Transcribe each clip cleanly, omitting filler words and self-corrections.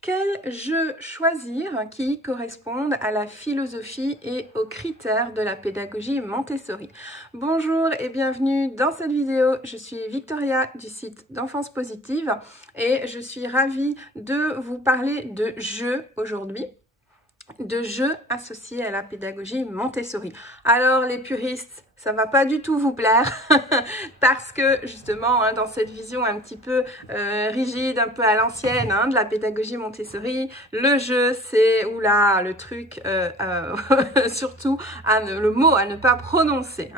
Quel jeu choisir qui correspondent à la philosophie et aux critères de la pédagogie Montessori? Bonjour et bienvenue dans cette vidéo. Je suis Victoria du site d'Enfance Positive et je suis ravie de vous parler de jeux aujourd'hui, de jeux associés à la pédagogie Montessori. Alors les puristes, ça va pas du tout vous plaire parce que justement dans cette vision un petit peu rigide, un peu à l'ancienne de la pédagogie Montessori, le jeu c'est oula le truc surtout le mot à ne pas prononcer.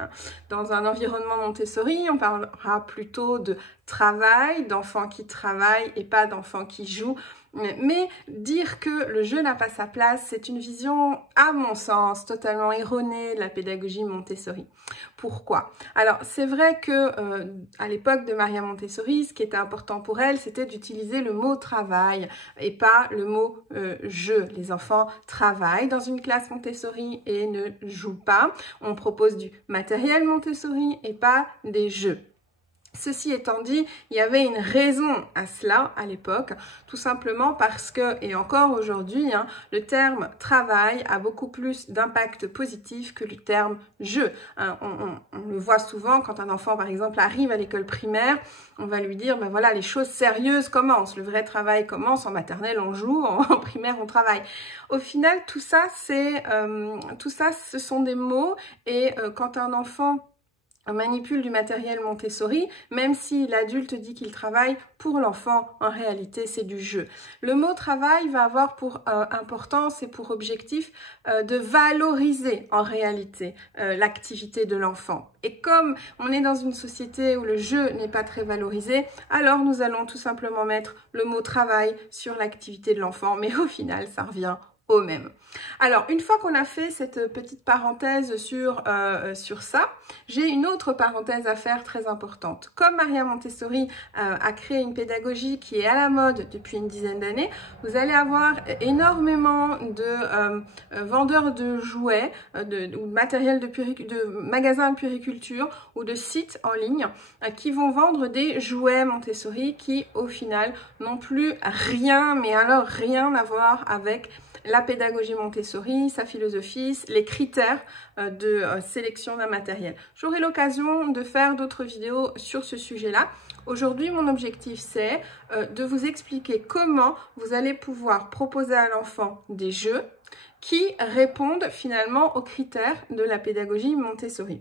Dans un environnement Montessori, on parlera plutôt de travail, d'enfants qui travaillent et pas d'enfants qui jouent. Mais dire que le jeu n'a pas sa place, c'est une vision, à mon sens, totalement erronée de la pédagogie Montessori. Pourquoi? Alors, c'est vrai que à l'époque de Maria Montessori, ce qui était important pour elle, c'était d'utiliser le mot travail et pas le mot jeu. Les enfants travaillent dans une classe Montessori et ne jouent pas. On propose du matériel Montessori et pas des jeux. Ceci étant dit, il y avait une raison à cela à l'époque, tout simplement parce que, et encore aujourd'hui, le terme travail a beaucoup plus d'impact positif que le terme jeu. On le voit souvent quand un enfant, par exemple, arrive à l'école primaire, on va lui dire, ben voilà, les choses sérieuses commencent, le vrai travail commence, en maternelle on joue, en primaire on travaille. Au final, tout ça, ce sont des mots et quand un enfant manipule du matériel Montessori, même si l'adulte dit qu'il travaille, pour l'enfant, en réalité, c'est du jeu. Le mot travail va avoir pour importance et pour objectif de valoriser, en réalité, l'activité de l'enfant. Et comme on est dans une société où le jeu n'est pas très valorisé, alors nous allons tout simplement mettre le mot travail sur l'activité de l'enfant, mais au final, ça revient au même. Alors, une fois qu'on a fait cette petite parenthèse sur ça, j'ai une autre parenthèse à faire très importante. Comme Maria Montessori a créé une pédagogie qui est à la mode depuis une dizaine d'années, vous allez avoir énormément de vendeurs de jouets, ou de matériel de magasins de puériculture ou de sites en ligne qui vont vendre des jouets Montessori qui, au final, n'ont plus rien, mais alors rien à voir avec la pédagogie Montessori, sa philosophie, les critères de sélection d'un matériel. J'aurai l'occasion de faire d'autres vidéos sur ce sujet-là. Aujourd'hui, mon objectif, c'est de vous expliquer comment vous allez pouvoir proposer à l'enfant des jeux qui répondent finalement aux critères de la pédagogie Montessori.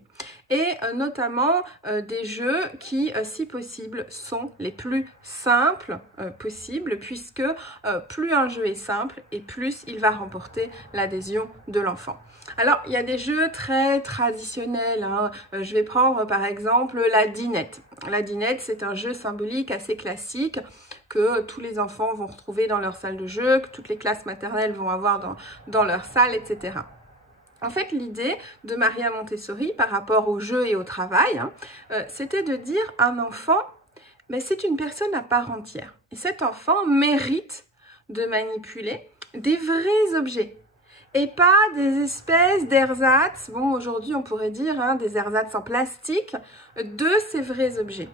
Et notamment des jeux qui, si possible, sont les plus simples possibles, puisque plus un jeu est simple et plus il va remporter l'adhésion de l'enfant. Alors, il y a des jeux très traditionnels. Je vais prendre par exemple la dinette. La dinette, c'est un jeu symbolique assez classique que tous les enfants vont retrouver dans leur salle de jeu, que toutes les classes maternelles vont avoir dans leur salle, etc. En fait, l'idée de Maria Montessori par rapport au jeu et au travail, c'était de dire à un enfant, mais c'est une personne à part entière. Et cet enfant mérite de manipuler des vrais objets. Et pas des espèces d'ersatz, bon aujourd'hui on pourrait dire des ersatz en plastique, de ces vrais objets.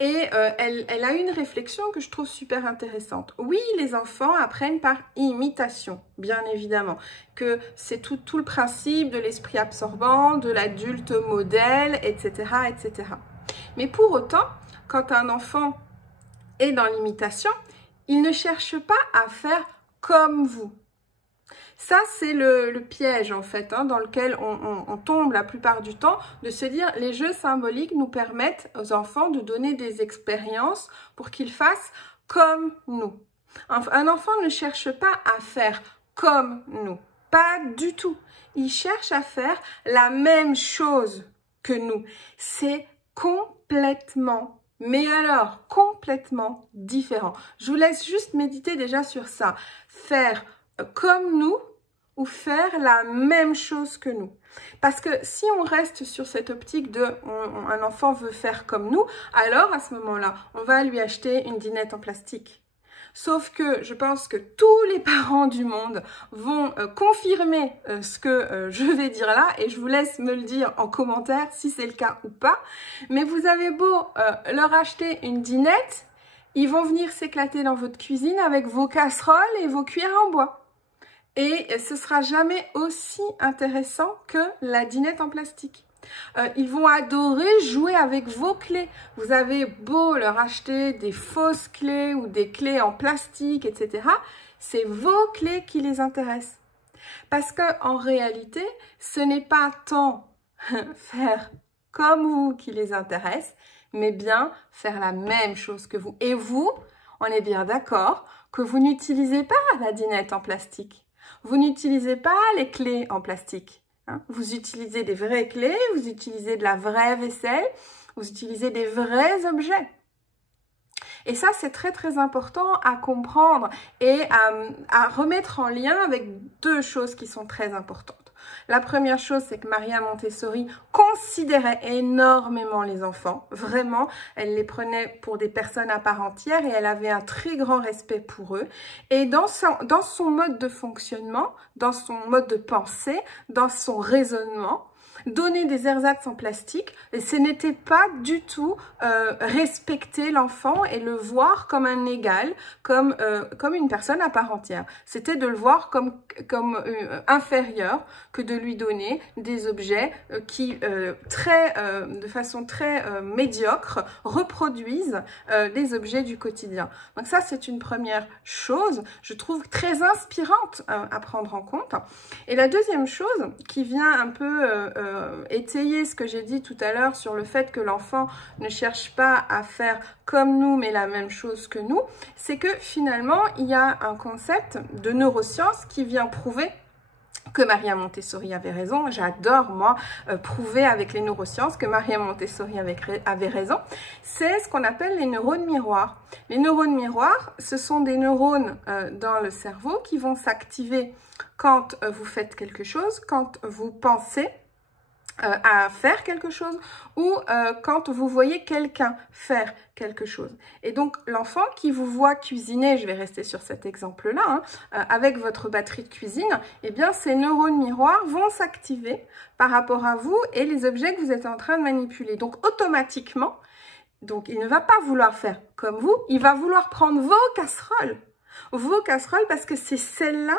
Et elle a une réflexion que je trouve super intéressante. Oui, les enfants apprennent par imitation, bien évidemment, que c'est tout le principe de l'esprit absorbant, de l'adulte modèle, etc., etc. Mais pour autant, quand un enfant est dans l'imitation, il ne cherche pas à faire comme vous. Ça, c'est le piège, en fait, dans lequel on tombe la plupart du temps, de se dire les jeux symboliques nous permettent aux enfants de donner des expériences pour qu'ils fassent comme nous. Un enfant ne cherche pas à faire comme nous, pas du tout. Il cherche à faire la même chose que nous. C'est complètement, mais alors complètement différent. Je vous laisse juste méditer déjà sur ça. Faire comme nous ou faire la même chose que nous. Parce que si on reste sur cette optique de un enfant veut faire comme nous, alors à ce moment-là, on va lui acheter une dinette en plastique. Sauf que je pense que tous les parents du monde vont confirmer ce que je vais dire là, et je vous laisse me le dire en commentaire si c'est le cas ou pas. Mais vous avez beau leur acheter une dinette, Ils vont venir s'éclater dans votre cuisine avec vos casseroles et vos cuillères en bois. Et ce sera jamais aussi intéressant que la dinette en plastique. Ils vont adorer jouer avec vos clés. Vous avez beau leur acheter des fausses clés ou des clés en plastique, etc. C'est vos clés qui les intéressent. Parce qu'en réalité, ce n'est pas tant faire comme vous qui les intéresse, mais bien faire la même chose que vous. Et vous, on est bien d'accord que vous n'utilisez pas la dinette en plastique. Vous n'utilisez pas les clés en plastique. Vous utilisez des vraies clés, vous utilisez de la vraie vaisselle, vous utilisez des vrais objets. Et ça, c'est très très important à comprendre et à remettre en lien avec deux choses qui sont très importantes. La première chose, c'est que Maria Montessori considérait énormément les enfants. Vraiment, elle les prenait pour des personnes à part entière et elle avait un très grand respect pour eux. Et dans son mode de fonctionnement, dans son mode de pensée, dans son raisonnement, donner des ersatz en plastique, et ce n'était pas du tout respecter l'enfant et le voir comme un égal, comme une personne à part entière. C'était de le voir comme inférieur que de lui donner des objets qui, de façon très médiocre, reproduisent les objets du quotidien. Donc ça, c'est une première chose, je trouve très inspirante à prendre en compte. Et la deuxième chose qui vient un peu étayer ce que j'ai dit tout à l'heure sur le fait que l'enfant ne cherche pas à faire comme nous mais la même chose que nous, c'est que finalement il y a un concept de neurosciences qui vient prouver que Maria Montessori avait raison. J'adore, moi, prouver avec les neurosciences que Maria Montessori avait raison. C'est ce qu'on appelle les neurones miroirs. Les neurones miroirs, ce sont des neurones dans le cerveau qui vont s'activer quand vous faites quelque chose, quand vous pensez à faire quelque chose ou quand vous voyez quelqu'un faire quelque chose. Et donc l'enfant qui vous voit cuisiner, je vais rester sur cet exemple-là, avec votre batterie de cuisine, eh bien ces neurones miroirs vont s'activer par rapport à vous et les objets que vous êtes en train de manipuler. Donc automatiquement, il ne va pas vouloir faire comme vous, il va vouloir prendre vos casseroles parce que c'est celles-là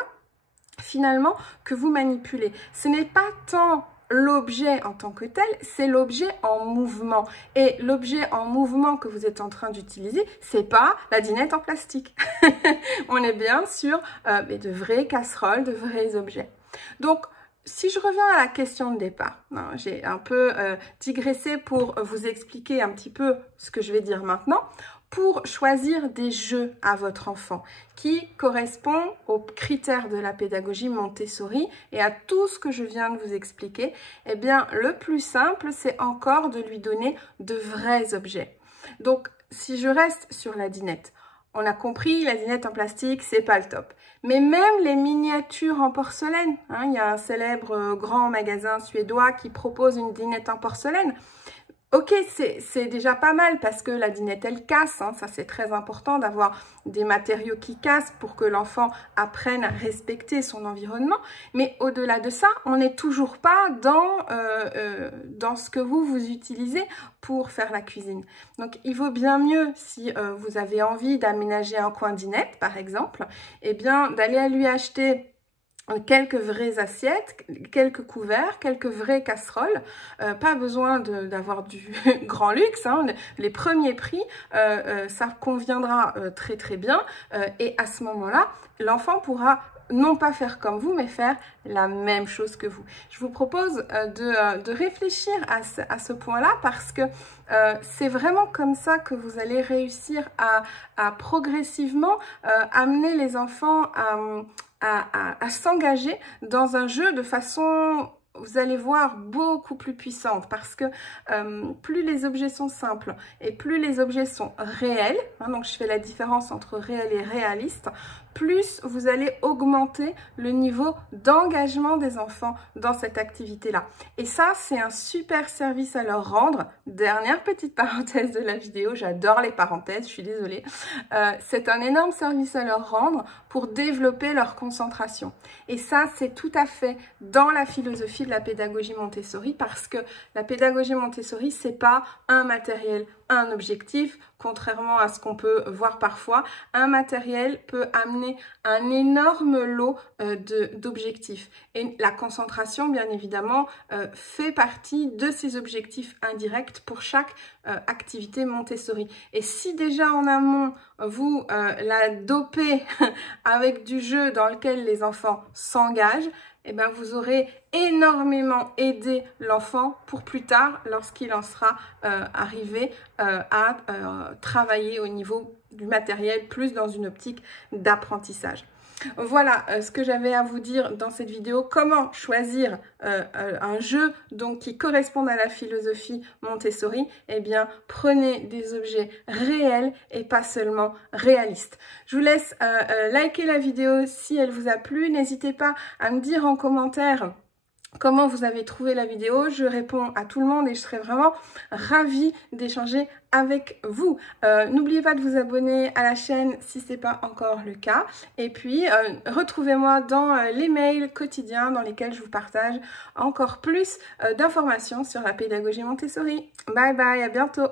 finalement que vous manipulez. Ce n'est pas tant l'objet en tant que tel, c'est l'objet en mouvement. Et l'objet en mouvement que vous êtes en train d'utiliser, c'est pas la dinette en plastique. On est bien sur de vraies casseroles, de vrais objets. Donc, si je reviens à la question de départ, j'ai un peu digressé pour vous expliquer un petit peu ce que je vais dire maintenant. Pour choisir des jeux à votre enfant qui correspondent aux critères de la pédagogie Montessori et à tout ce que je viens de vous expliquer, eh bien, le plus simple, c'est encore de lui donner de vrais objets. Donc, si je reste sur la dinette, on a compris, la dinette en plastique, c'est pas le top. Mais même les miniatures en porcelaine, il y a un célèbre grand magasin suédois qui propose une dinette en porcelaine. Ok, c'est déjà pas mal parce que la dinette, elle casse. Ça, c'est très important d'avoir des matériaux qui cassent pour que l'enfant apprenne à respecter son environnement. Mais au-delà de ça, on n'est toujours pas dans ce que vous utilisez pour faire la cuisine. Donc, il vaut bien mieux, si vous avez envie d'aménager un coin dinette, par exemple, eh bien, d'aller lui acheter quelques vraies assiettes, quelques couverts, quelques vraies casseroles. Pas besoin d'avoir du grand luxe. Les premiers prix, ça conviendra très très bien. Et à ce moment-là, l'enfant pourra non pas faire comme vous, mais faire la même chose que vous. Je vous propose de réfléchir à ce point-là parce que c'est vraiment comme ça que vous allez réussir à progressivement amener les enfants à s'engager dans un jeu de façon, vous allez voir, beaucoup plus puissante parce que plus les objets sont simples et plus les objets sont réels, donc je fais la différence entre réel et réaliste, plus vous allez augmenter le niveau d'engagement des enfants dans cette activité-là. Et ça, c'est un super service à leur rendre. Dernière petite parenthèse de la vidéo, j'adore les parenthèses, je suis désolée. C'est un énorme service à leur rendre pour développer leur concentration. Et ça, c'est tout à fait dans la philosophie de la pédagogie Montessori parce que la pédagogie Montessori, c'est pas un matériel un objectif. Contrairement à ce qu'on peut voir parfois, un matériel peut amener un énorme lot d'objectifs. Et la concentration, bien évidemment, fait partie de ces objectifs indirects pour chaque activité Montessori. Et si déjà en amont, vous la dopez avec du jeu dans lequel les enfants s'engagent, eh bien, vous aurez énormément aidé l'enfant pour plus tard, lorsqu'il en sera arrivé à travailler au niveau du matériel, plus dans une optique d'apprentissage. Voilà ce que j'avais à vous dire dans cette vidéo. Comment choisir un jeu donc qui corresponde à la philosophie Montessori? Eh bien, prenez des objets réels et pas seulement réalistes. Je vous laisse liker la vidéo si elle vous a plu. N'hésitez pas à me dire en commentaire comment vous avez trouvé la vidéo. Je réponds à tout le monde et je serai vraiment ravie d'échanger avec vous. N'oubliez pas de vous abonner à la chaîne si ce n'est pas encore le cas. Et puis, retrouvez-moi dans les mails quotidiens dans lesquels je vous partage encore plus d'informations sur la pédagogie Montessori. Bye bye, à bientôt.